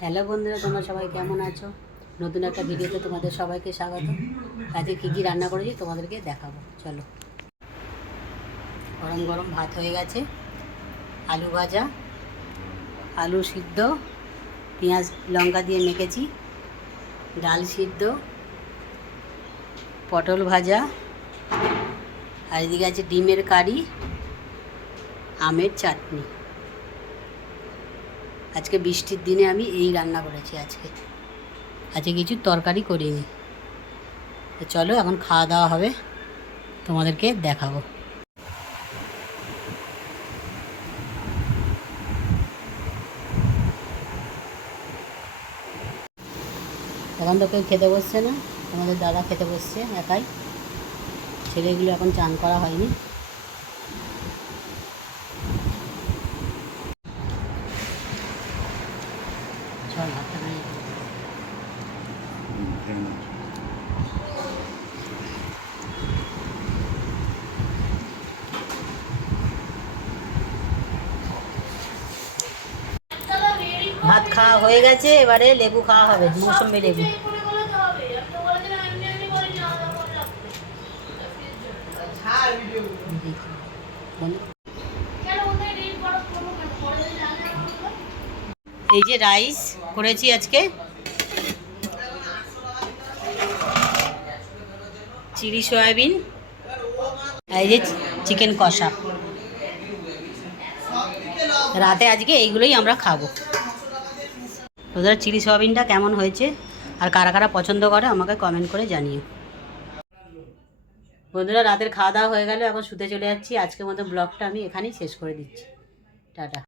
Hello বন্ধুরা, তোমরা সবাই কেমন আছো? নতুন একটা ভিডিওতে তোমাদের সবাইকে স্বাগত। আজকে কী কী রান্না করেছি তোমাদেরকে দেখাবো। চলো। গরম গরম ভাত হয়ে গেছে। আলু ভাজা, আলু সিদ্ধ, পেঁয়াজ লঙ্কা দিয়ে মেখেছি, ডাল সিদ্ধ, পটল ভাজা, আর এদিকে আছে ডিমের কারি, আমের চাটনি। আজকে বৃষ্টির দিনে আমি এই রান্না করেছি আজকে। আজকে কিছু তরকারি করিনি। তো চলো এখন খাওয়া দাওয়া হবে। তোমাদেরকে দেখাবো। এখন তো কেউ খেতে বসছে না। আমাদের দাদা খেতে বসছে একাই। ছেলেগুলো এখন চান করা হয়নি। ভাত খাওয়া হয়ে গেছে এবারে লেবু খাওয়া হবে মৌসুমি লেবু। এই যে রাইস করেছি আজকে। চিলি সয়াবিন এই যে চিকেন কষা। রাতে আজকে এইগুলোই আমরা খাব। ওদের চিলি সয়াবিনটা কেমন হয়েছে আর কারা কারা পছন্দ করে আমাকে কমেন্ট করে জানিও। বন্ধুরা, রাতের খাওয়া দাওয়া হয়ে গেল, এখন শুতে চলে যাচ্ছি। আজকের মতো ব্লগটা আমি এখানেই শেষ করে দিচ্ছি। টাটা।